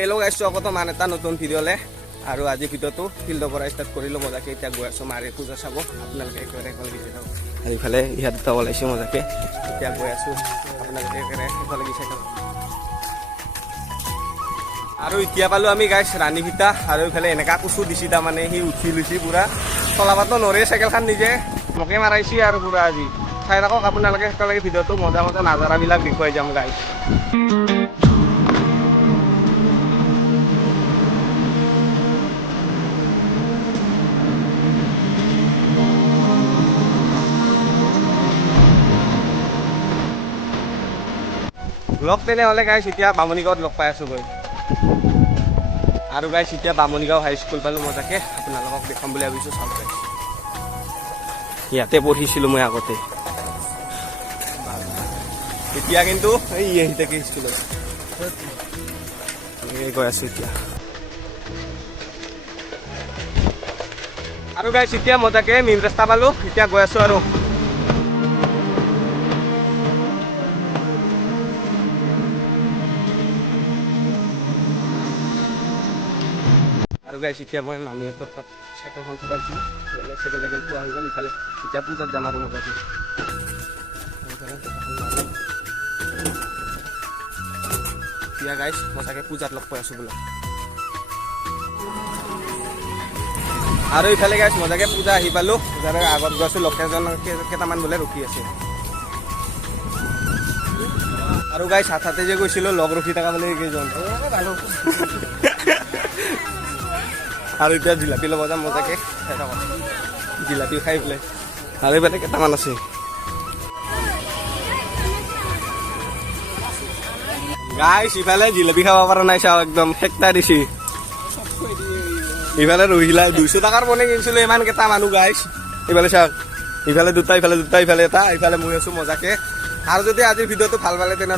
hello' গাইছ আকৌ মান এটা নতুন ভিডিঅ'লে আৰু আজি ভিডিঅ'টো ফিল্ডৰ পৰা ষ্টাৰ্ট কৰিলোঁ মজাকৈ এতিয়া গৈ আছোঁ মাৰে পূজা চাব আপোনালোকে একেবাৰে গীছে থাকক আৰু ইফালে ইহঁত দুটা ওলাইছোঁ মজাকৈ এতিয়া গৈ আছোঁ আপোনালোকে একেবাৰে সেইফালে গীছে থাকক আৰু এতিয়া পালোঁ আমি গাইছ ৰাণী ভিতা আৰু ইফালে এনেকুৱা কুচু দিছি তাৰমানে সি উঠি লৈছি পূৰা চলাবাতো নৰে চাইকেলখন নিজে মোকে মাৰাইছি আৰু পূৰা আজি চাই থাকক আপোনালোকে একেলগে ভিডিঅ'টো মজা মজা নাজাৰাবিলাক দেখুৱাই যাম গাইছ লগ তেনেহ'লে গাইছ এতিয়া বামুণীগাঁৱত লগ পাই আছোঁ গৈ আৰু গাইছ এতিয়া বামুণীগাঁও হাইস্কুল পালোঁ মজাকৈ আপোনালোকক দেখাম বুলি ভাবিছোঁ চাওক গাইছ ইয়াতে পঢ়িছিলোঁ মই আগতে এতিয়া কিন্তু এই আহিতাকে স্কুলত গৈ আছোঁ এতিয়া আৰু গাইছ এতিয়া মজাকৈ মেইন ৰাস্তা পালোঁ এতিয়া গৈ আছোঁ আৰু গাইছ এতিয়া মই মামীহঁতৰ তাত চাইকেলখন চলাইছিলোঁ চাইকেল পোৱা হৈ গ'ল ইফালে এতিয়া পূজাত যাম আৰু মজাকৈ এতিয়া গাইছ মজাকৈ পূজাত লগ পাই আছোঁ বোলে আৰু ইফালে গাইছ মজাকৈ পূজা আহি পালোঁ পূজাৰ আগত গৈ আছোঁ লোকেজন কেইটামান বোলে ৰখি আছে আৰু গাইছ হাতে যে গৈছিলোঁ লগ ৰখি থকা বোলে কেইজন আৰু এতিয়া জিলাপি ল'ব যাম মজাকৈ খাই থাকক জিলাপি খাই পেলাই আৰু এইফালে কেইটামান আছে গাইছ ইফালে জিলাপি খাব পৰা নাই চাওঁ একদম ফেকটা দিছি ইফালে ৰহিলা 200 টকাৰ বনে কিনিছিলোঁ ইমান কেইটা মানুহ গাইছ ইফালে চাওক ইফালে দুটা ইফালে এটা ইফালে মই আছোঁ মজাকৈ আৰু যদি আজিৰ ভিডিঅ'টো ভাল পালে তেনেহ'লে